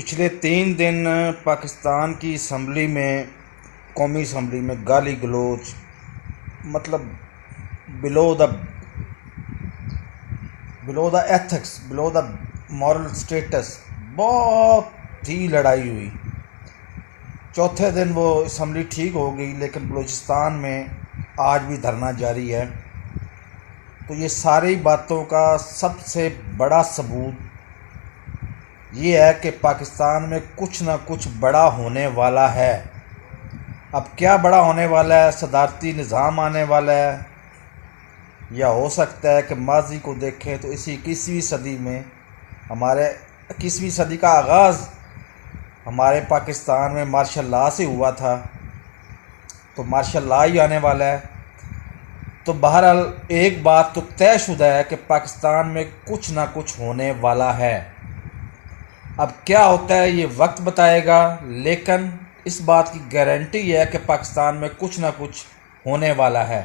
पिछले 3 दिन पाकिस्तान की असम्बली में कौमी असम्बली में गाली गलौज मतलब below the ethics, below the moral status, बहुत ही लड़ाई हुई। चौथे दिन वो असम्बली ठीक हो गई, लेकिन बलूचिस्तान में आज भी धरना जारी है। तो ये सारी बातों का सबसे बड़ा सबूत ये है कि पाकिस्तान में कुछ ना कुछ बड़ा होने वाला है। अब क्या बड़ा होने वाला है? सदारती निज़ाम आने वाला है, या हो सकता है कि माजी को देखें तो इसी 21वीं सदी में, हमारे 21वीं सदी का आगाज़ हमारे पाकिस्तान में मार्शल लॉ से हुआ था, तो मार्शल लॉ ही आने वाला है। तो बहरहाल एक बात तो तयशुदा है कि पाकिस्तान में कुछ ना कुछ होने वाला है। अब क्या होता है ये वक्त बताएगा, लेकिन इस बात की गारंटी है कि पाकिस्तान में कुछ ना कुछ होने वाला है।